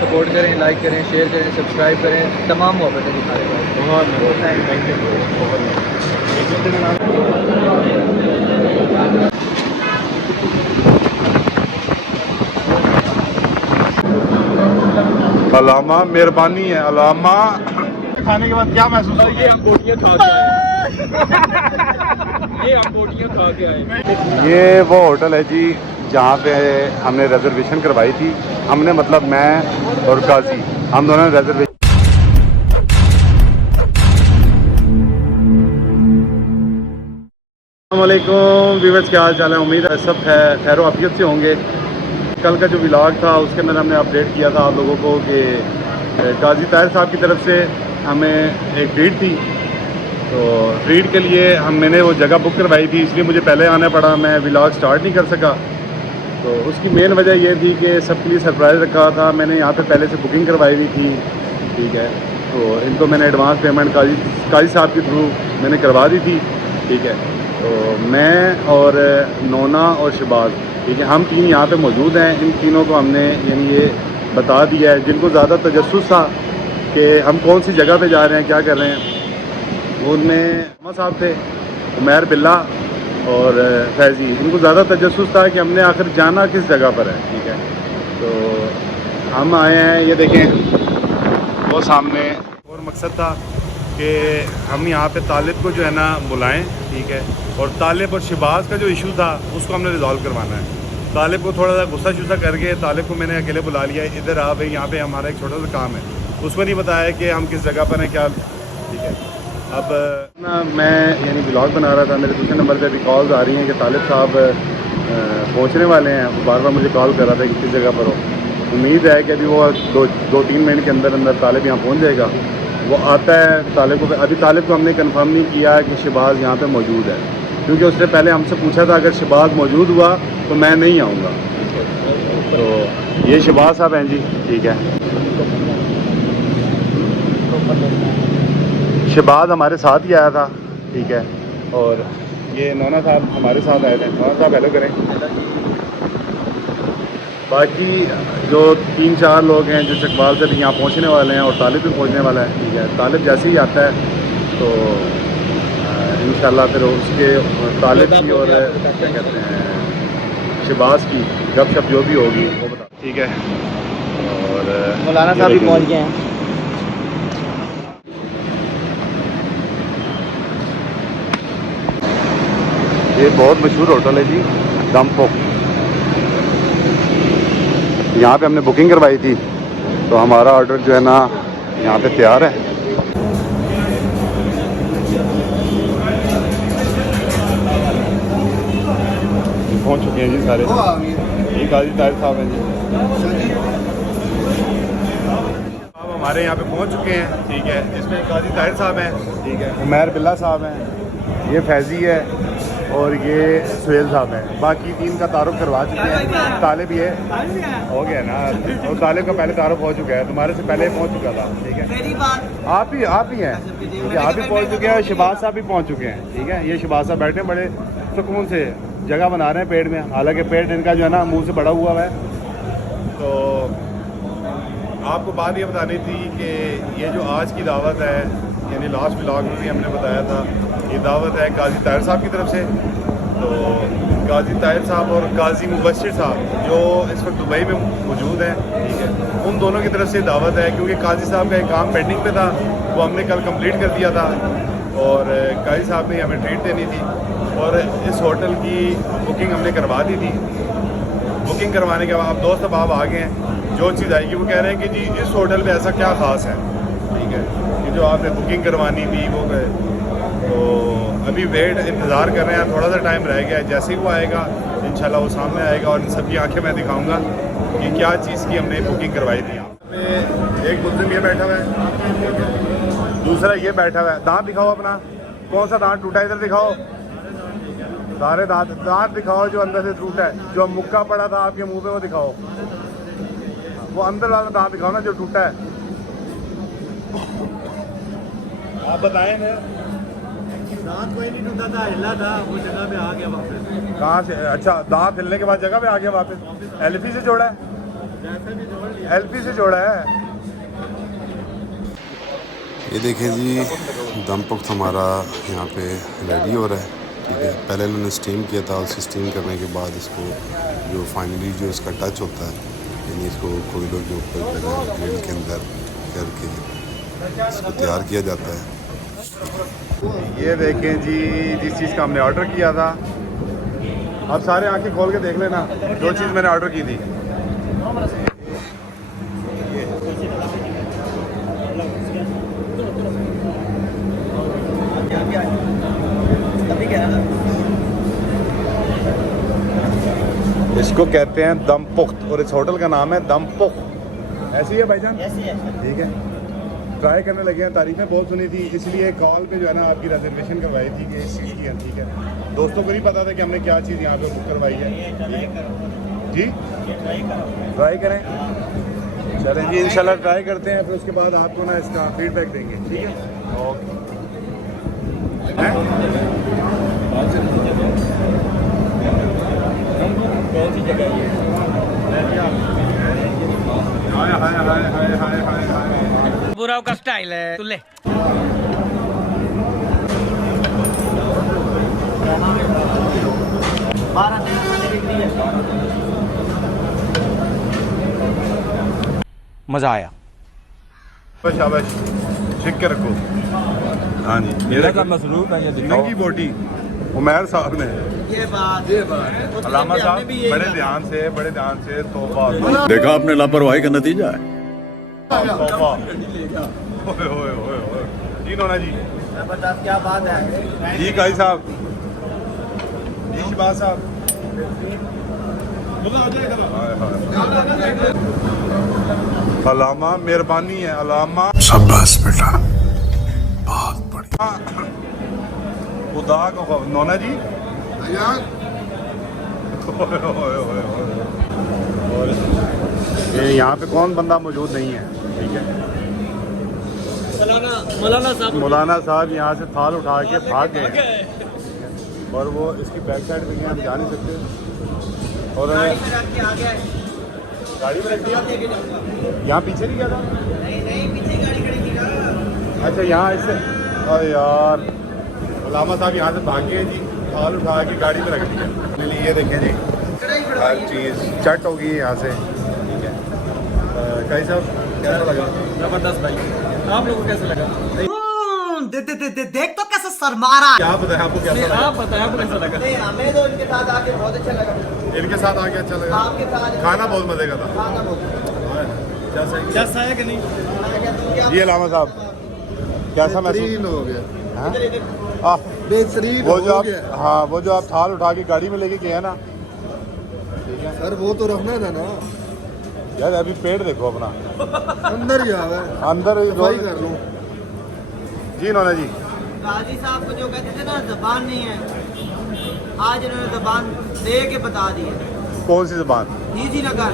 Support करें, like करें, share करें, सब्सक्राइब करें, तमाम मोहब्बतें दिखा रहे हैं। बहुत थैंक यू। अलामा मेहरबानी है अलामा। खाने के बाद क्या महसूस होता है? ये हम बोटियाँ खा के आए। ये हम बोटियाँ खा के आए। ये वो होटल है जी जहाँ पे हमने रिजर्वेशन करवाई थी। हमने मतलब मैं और काजी हम दोनों ने रिजर्वेशन। अस्सलामुअलैकुम व्यूअर्स, क्या हाल चाल है? उम्मीद है सब खैर आफियत से होंगे। कल का जो व्लॉग था उसके अंदर हमने अपडेट किया था आप लोगों को कि काजी ताहिर साहब की तरफ से हमें एक ट्रीट थी। तो ट्रीट के लिए मैंने वो जगह बुक करवाई थी, इसलिए मुझे पहले आना पड़ा, मैं व्लॉग स्टार्ट नहीं कर सका। तो उसकी मेन वजह ये थी कि सबके लिए सरप्राइज़ रखा था। मैंने यहाँ पे पहले से बुकिंग करवाई हुई थी, ठीक है। तो इनको मैंने एडवांस पेमेंट काजी साहब के थ्रू मैंने करवा दी थी, ठीक है। तो मैं और नोना और शहबाज, ठीक है, हम तीन यहाँ पे मौजूद हैं। इन तीनों को हमने यानी ये बता दिया है, जिनको ज़्यादा तजस्सुस था कि हम कौन सी जगह पे जा रहे हैं, क्या कर रहे हैं। उनमें अम्मा साहब थे, उमैर बिल्ला और फैज़ी। इनको ज़्यादा तजस्सुस था कि हमने आखिर जाना किस जगह पर है, ठीक है। तो हम आए हैं, ये देखें वो सामने। और मकसद था कि हम यहाँ पे तालिब को जो है ना बुलाएं, ठीक है। और तालिब और शहबाज का जो इशू था उसको हमने रिजॉल्व करवाना है। तालिब को थोड़ा सा गुस्सा शुस्सा करके तालिब को मैंने अकेले बुला लिया, इधर आ भाई, यहाँ पे हमारा एक छोटा सा काम है। उसको नहीं बताया कि हम किस जगह पर हैं, क्या, ठीक है। अब ना मैं यानी ब्लॉग बना रहा था, मेरे दूसरे नंबर पे भी कॉल्स आ रही हैं कि तालिब साहब पहुँचने वाले हैं। वो बार बार मुझे कॉल कर रहा था कि किस जगह पर हो। उम्मीद है कि अभी वो दो तीन मिनट के अंदर अंदर तालिब यहाँ पहुँच जाएगा। वो आता है तालिब को, अभी तालिब को हमने कंफर्म नहीं किया कि शहबाज यहाँ पे मौजूद है, क्योंकि उसने पहले हमसे पूछा था अगर शहबाज मौजूद हुआ तो मैं नहीं आऊँगा। तो ये शहबाज साहब हैं जी, ठीक है। शहबाज हमारे साथ ही आया था, ठीक है। और ये नोना साहब हमारे साथ आए थे। नोना साहब हेलो करें। बाकी जो 3-4 लोग हैं जो चकवाल से भी यहाँ पहुँचने वाले हैं और तालिब भी पहुँचने वाला है, ठीक है। तालिब जैसे ही आता है तो इंशाल्लाह फिर उसके तालिब की और क्या कहते हैं शहबाज की गपशप जो भी होगी वो बता, ठीक है। और मौलाना साहब भी पहुँच गए हैं। ये बहुत मशहूर होटल है जी, दमपो। यहाँ पे हमने बुकिंग करवाई थी, तो हमारा ऑर्डर जो है ना यहाँ पे तैयार है। पहुँच चुके हैं जी सारे। ये काजी ताहिर साहब हैं जी, अब हमारे यहाँ पे पहुँच चुके हैं, ठीक है। इसमें काजी ताहिर साहब हैं, ठीक है। उमैर बिल्ला साहब हैं, ये फैज़ी है और ये सुहेल साहब हैं। बाकी तीन का तारुफ करवा चुके हैं। तालिब ये हो गया ना, और तालिब का पहले तारुफ हो चुका है, तुम्हारे से पहले पहुंच चुका था, ठीक है। आप ही हैं, ठीक है। आप भी पहुंच चुके हैं और शहबाज साहब भी पहुंच चुके हैं, ठीक है। ये शहबाज साहब बैठे बड़े सुकून से जगह बना रहे हैं पेट में, हालांकि पेट इनका जो है ना मुंह से बड़ा हुआ है। तो आपको बात ये बतानी थी कि ये जो आज की दावत है, यानी लास्ट व्लॉग में भी हमने बताया था, ये दावत है काजी ताहिर साहब की तरफ से। तो काजी ताहिर साहब और काजी मुबशिर साहब जो इस वक्त दुबई में मौजूद हैं, ठीक है, उन दोनों की तरफ से दावत है। क्योंकि काजी साहब का एक काम पेंडिंग पे था, वो हमने कल कंप्लीट कर दिया था और काजी साहब ने हमें ट्रीट देनी थी और इस होटल की बुकिंग हमने करवा दी थी। बुकिंग करवाने के बाद अब दोस्त अब आ गए हैं। जो चीज़ आएगी वो कह रहे हैं कि जी इस होटल पे ऐसा क्या ख़ास है, ठीक है, कि जो आपने बुकिंग करवानी थी वो गए। तो अभी इंतज़ार कर रहे हैं, थोड़ा सा टाइम रह गया है। जैसे ही वो आएगा इंशाल्लाह वो सामने आएगा और इन सबकी आंखें मैं दिखाऊंगा कि क्या चीज़ की हमने बुकिंग करवाई थी। यहाँ पे एक मुस्लिम ये बैठा हुआ है, दूसरा ये बैठा हुआ है। दांत दिखाओ अपना, कौन सा दांत टूटा है इधर दिखाओ, सारे दांत दिखाओ जो अंदर से टूटा है। जो मुक्का पड़ा था आपके मुंह पे वो दिखाओ, वो अंदर वाला दांत दिखाओ ना जो टूटा है। आप बताएं ना। दांत कोई नहीं टूटा था, हिला था, वो जगह पे आ गया वापस। कहाँ से? अच्छा, दांत हिलने के बाद जगह पे आ गया वापस। एलपी से जोड़ा है? एलपी से जोड़ा है। ये देखें जी, दम पुख्त हमारा यहाँ पे रेडी हो रहा है। ठीक है, पहले इन्होंने स्टीम किया था, उसे स्टीम करने के बाद इसको जो फाइनली जो इसका टच होता है, यानी इसको कोयलों के ऊपर ग्रिल के अंदर करके इसको तैयार किया जाता है। ये देखें जी, जिस चीज़ का हमने ऑर्डर किया था, अब सारे आंखें खोल के देख लेना जो चीज़ मैंने ऑर्डर की थी। इसको कहते हैं दम पुख्त और इस होटल का नाम है दम पुख्त। ऐसी है भाईजान? ठीक है, ट्राई करने लगे हैं। तारीफें बहुत सुनी थी, इसलिए कॉल पे जो है ना आपकी रिजर्वेशन करवाई थी कि इस चीज़ की है। ठीक है, दोस्तों को नहीं पता था कि हमने क्या चीज़ यहाँ पे बुक करवाई है। जी ट्राई करें, चलें जी, इंशाल्लाह ट्राई करते हैं, फिर उसके बाद आपको ना इसका फीडबैक देंगे। ठीक है, ओके। कौन सी जगह ये? हाय हाय हाय हाय हाय हाय हाय। बुराव का स्टाइल है तुले। मजा आया। शाबाश, छिक के रखो। हाँ जी, मेरा काम मसरूफ है ये दिखाओ। नंगी बोटी उमैर साहब ने, ये बात अलामा साहब बड़े ध्यान से तौबा देखा आपने लापरवाही का नतीजा है। तौबा। ओए ओए ओए ओए, जी नोना जी, क्या बात है। जी काई साहब, जी शहबाज साहब। हाय हाय। अलामा मेहरबानी है, अलामा शाबाश बेटा, बहुत बढ़िया। खुदा को नोना जी। और ये यहाँ पे कौन बंदा मौजूद नहीं है। ठीक है, मौलाना साहब यहाँ से थाल उठा के भाग गए और वो इसकी बैक साइड पे हम जा नहीं सकते और गाड़ी में रख दिया। यहाँ पीछे नहीं गया था? नहीं पीछे गाड़ी खड़ी थी ना। अच्छा, यहाँ इससे, अरे यार, अलामा साहब यहाँ से भाग गए जी, थाल उठा के गाड़ी में रख दिया। इसलिए ये देखें जी, हर चीज़ चट होगी यहाँ से। ठीक है, काई साहब कैसा लगा? जबरदस्त भाई, आप लोगों को कैसा लगा? देख तो कैसे सरमारा। क्या बताया आपको कैसा लगा? आप बताया आपको कैसा लगा? नहीं, हमें तो इनके साथ आके बहुत अच्छा लगा। इनके साथ आके अच्छा लगा, आपके साथ खाना बहुत मजे का था। खाना बहुत जैसा है कि नहीं? जी अलामा साहब, कैसा महसूस हो गया, हाँ? बेहतरीन वो जो हो आप, गया। हाँ, वो जो आप थाल उठा के गाड़ी में लेके गए हैं ना, सर वो तो रखना था ना, यार अभी पेट देखो अपना, अंदर ही आ गया, अंदर सफाई कर लूँ। जी नोना जी, गाजी साहब को जो कहते थे ना जबान नहीं है, आज इन्होंने जबान दे के बता दी है। कौन सी जुबान इजी लगा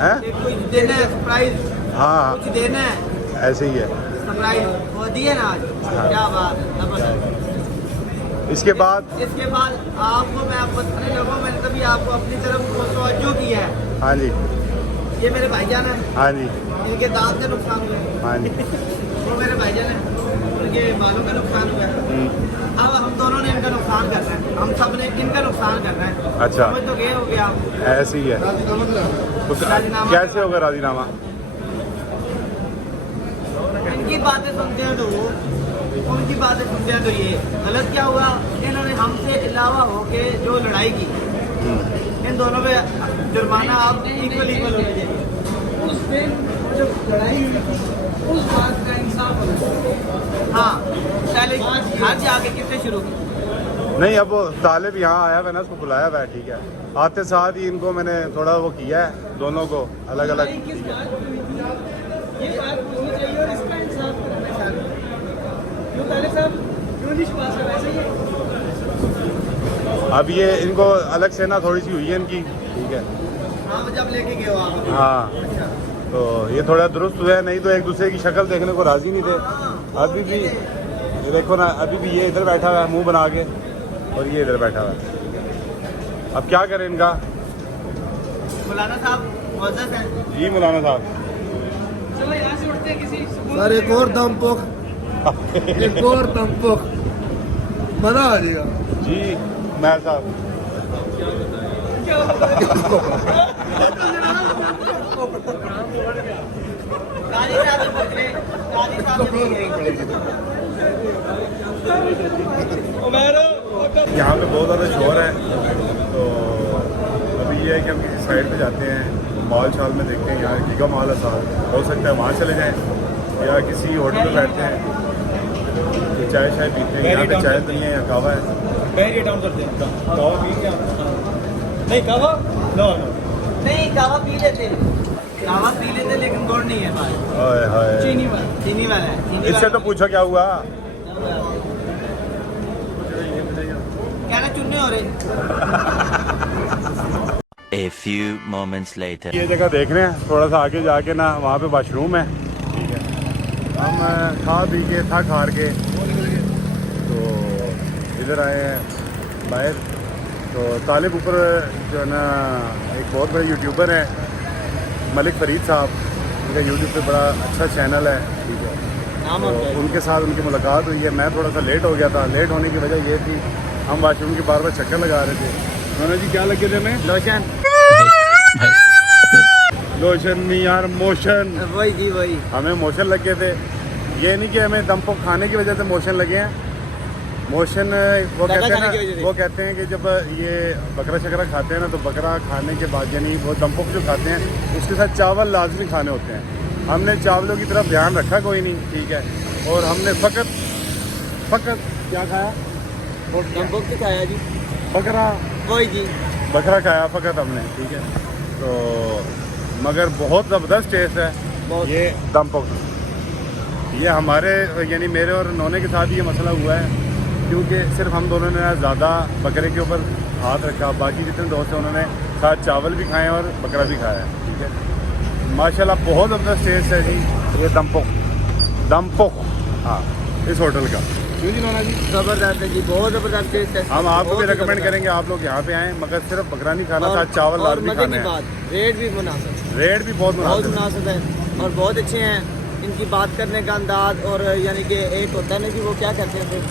है? कि कुछ देना है, सरप्राइज हाँ कुछ देना है, ऐसे ही है। सरप्राइज वो दिए ना आज। क्या बात जबरदस्त। इसके बाद इसके बाद आपको मैं आपको बताने लगा, मैंने तभी आपको अपनी तरफ को तवज्जो किया है। हाँ जी, ये मेरे भाईजान है, हाँ जी, इनके दांत से नुकसान हुए, हाँ जी। वो मेरे भाईजान है, उनके बालों का नुकसान हुआ है। अब हम दोनों ने इनका नुकसान करना है, हम सब ने इनका नुकसान करना है। अच्छा। समझ तो गए हो गया आप। ऐसे ही है। तो कैसे होगा राजीनामा? इनकी बातें सुनते हैं तो वो, उनकी बातें सुनते हैं तो ये। गलत क्या हुआ, इन्होंने हमसे अलावा होके जो लड़ाई की, इन दोनों पे जुर्माना आप इक्वल होना चाहिए। उस पे जो लड़ाई हुई थी, उस बात का इंसाफ होना चाहिए। हाँ, पहले घर से आके किससे शुरू की? नहीं, अब वो तालिब यहाँ आया हुआ ना, उसको बुलाया हुआ है। ठीक है, आते साथ ही इनको मैंने थोड़ा वो किया है, दोनों को अलग अलग। ये बात होनी चाहिए और इसका इंसाफ करना चाहिए। क्यों तालिब साहब, क्यों नहीं शुभाष साहब ऐसे ही है? अब ये इनको अलग से ना थोड़ी सी हुई है इनकी। ठीक है, हाँ, जब लेके गए हो आप। हाँ, तो ये थोड़ा दुरुस्त हुआ है, नहीं तो एक दूसरे की शक्ल देखने को राजी नहीं थे। अभी भी ये देखो ना, अभी भी ये इधर बैठा हुआ है मुंह बना के, और ये इधर बैठा हुआ है। अब क्या करें इनका? मौलाना साहब मुअज़्ज़ज़ हैं। जी मौलाना साहब। सर एक और दम पोख, एक और दम पोख, मजा आ जाएगा। जी मैं साहब। काजी साहब से पूछ ले, काजी साहब से पूछ ले। यहाँ पे बहुत ज़्यादा शोर है, तो अभी ये है कि हम किसी साइड पे जाते हैं, मॉल शाल में देखते हैं, यहाँ गिगा मॉल है साथ, हो सकता है वहाँ चले जाएं या किसी होटल में बैठते हैं, तो चाय शाय पीते हैं। यहाँ पे चाय तो नहीं है, यहाँ कहवा है। कहवा पीएंगे आप? नहीं कहवा पी लेते, कहवा पी लेते लेकिन गुड़ नहीं है भाई, हाय हाय, चीनी वाला है, चीनी इससे वाला। तो पूछो क्या हुआ। क्या ना चुनने हो रहे। A few moments later. ये जगह देख रहे हैं, थोड़ा सा आगे जाके ना वहाँ पे वाशरूम है, ठीक है। हम खा पी के थक हार के तो इधर आए हैं बाहर। तो तालिब ऊपर जो है ना एक बहुत बड़े यूट्यूबर हैं मलिक फरीद साहब, उनका यूट्यूब पे बड़ा अच्छा चैनल है, ठीक है। तो उनके साथ उनकी मुलाकात हुई है। मैं थोड़ा सा लेट हो गया था, लेट होने की वजह ये थी हम वाशरूम की बार बार चक्कर लगा रहे थे। नोना जी क्या लगे थे हमें? लोशन लोशन नहीं यार, मोशन। वही जी वही। हमें मोशन लगे थे, ये नहीं कि हमें दम पोक खाने की वजह से मोशन लगे हैं। मोशन वो कहते हैं कि जब ये बकरा शकरा खाते हैं ना, तो बकरा खाने के बाद यानी वो दम पोक जो खाते हैं उसके साथ चावल लाजमी खाने होते हैं। हमने चावलों की तरफ ध्यान रखा कोई नहीं, ठीक है। और हमने फ़कत क्या खाया? दम पोक से खाया जी, बकरा, वही जी, बकरा खाया फ़कत हमने, ठीक है। तो मगर बहुत ज़बरदस्त टेस्ट है ये दम पोक। ये हमारे यानी मेरे और नोने के साथ ये मसला हुआ है, क्योंकि सिर्फ हम दोनों ने ज़्यादा बकरे के ऊपर हाथ रखा, बाकी जितने दोस्त हैं उन्होंने साथ चावल भी खाए और बकरा भी खाया, ठीक है। माशाल्लाह बहुत ज़बरदस्त टेस्ट है जी ये दम पोक, हाँ, इस होटल का। क्यों जी नोना जी? जबरदस्त है जी, बहुत जबरदस्त टेस्ट है। हम आपको भी बहुत रेकमेंड जबरदस्त। करेंगे आप लोग यहाँ पे आएँ, मगर सिर्फ बकरा नहीं खाना, साथ चावल और लाजमी मजे खाने की हैं। बात, रेट भी मुनासिब, रेट भी बहुत बहुत मुनासिब है। मुनासिब है और बहुत अच्छे हैं इनकी बात करने का अंदाज। और यानी कि एक होता है ना कि वो क्या कहते हैं फिर,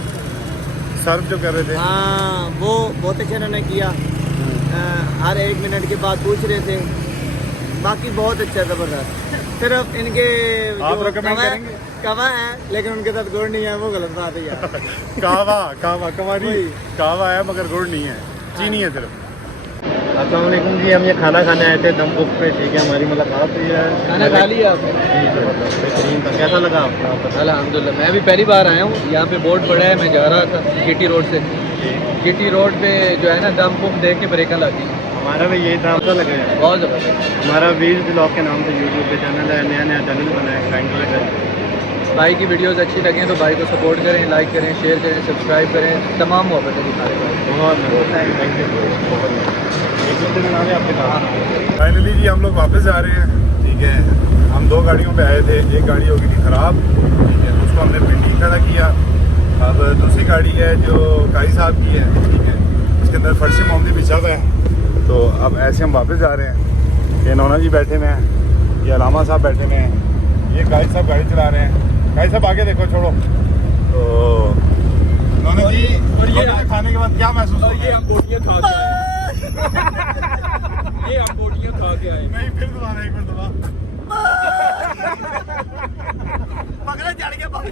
सर्व जो कर रहे थे, हाँ, वो बहुत अच्छा इन्होंने किया। हर 1 मिनट के बाद पूछ रहे थे, बाकी बहुत अच्छा ज़बरदस्त। सिर्फ इनके आप जो recommend करेंगे? कवा है लेकिन उनके साथ गुड़ नहीं है, वो गलत बात है यार। कहवा है मगर गुड़ नहीं है, चीनी है सिर्फ। अस्सलाम वालेकुम जी, हम ये खाना खाने आए थे दम पोक पे, ठीक है। हमारी मुलाकात हुई है। खाना खा लिया आपने? जी जबरदस्त, बेहतरीन था। कैसा लगा आपको? अल्हम्दुलिल्लाह, मैं भी पहली बार आया हूँ। यहाँ पे बोर्ड पड़ा है, मैं जा रहा था GT रोड से। GT रोड पे जो है ना दम पोक देख के ब्रेक लाती है। हमारा भी यही था, अच्छा लगा यार। बहुत ज़बरदस्त। हमारा वीर ब्लॉग के नाम से यूट्यूब पे चैनल है, नया चैनल बनाया है। भाई की वीडियोस अच्छी लगें तो भाई को सपोर्ट करें, लाइक करें, शेयर करें, सब्सक्राइब करें, तमाम मोहब्बत है दिखा रहे भाई। बहुत थैंक यू। आपके साथ फाइनली जी हम लोग वापस जा रहे हैं, ठीक है। हम 2 गाड़ियों पे आए थे, एक गाड़ी हो गई थी ख़राब, ठीक है, उसको हमने पेंटिंग खड़ा किया। अब दूसरी गाड़ी है जो काई साहब की है, ठीक है, इसके अंदर फर्शी मोमदी बिछा हुआ है। तो अब ऐसे हम वापस जा रहे हैं। ये नोना जी बैठे हुए हैं, ये अलामा साहब बैठे हुए हैं, ये काई साहब गाड़ी चला रहे हैं। काई साहब आगे देखो, छोड़ो। तो नोना जी और ये खाने के बाद क्या महसूस हो? ये हम बोटियाँ खा के आए। ये हम बोटियाँ खा के आए। नहीं, फिर दोबारा एक मिनट दोबारा पकड़ा चढ़ के बाहर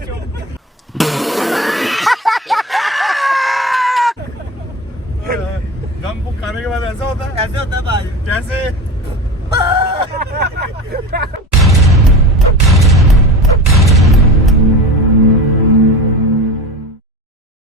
दम पोक खाने के बाद ऐसा होता है? ऐसे होता है भाई। कैसे?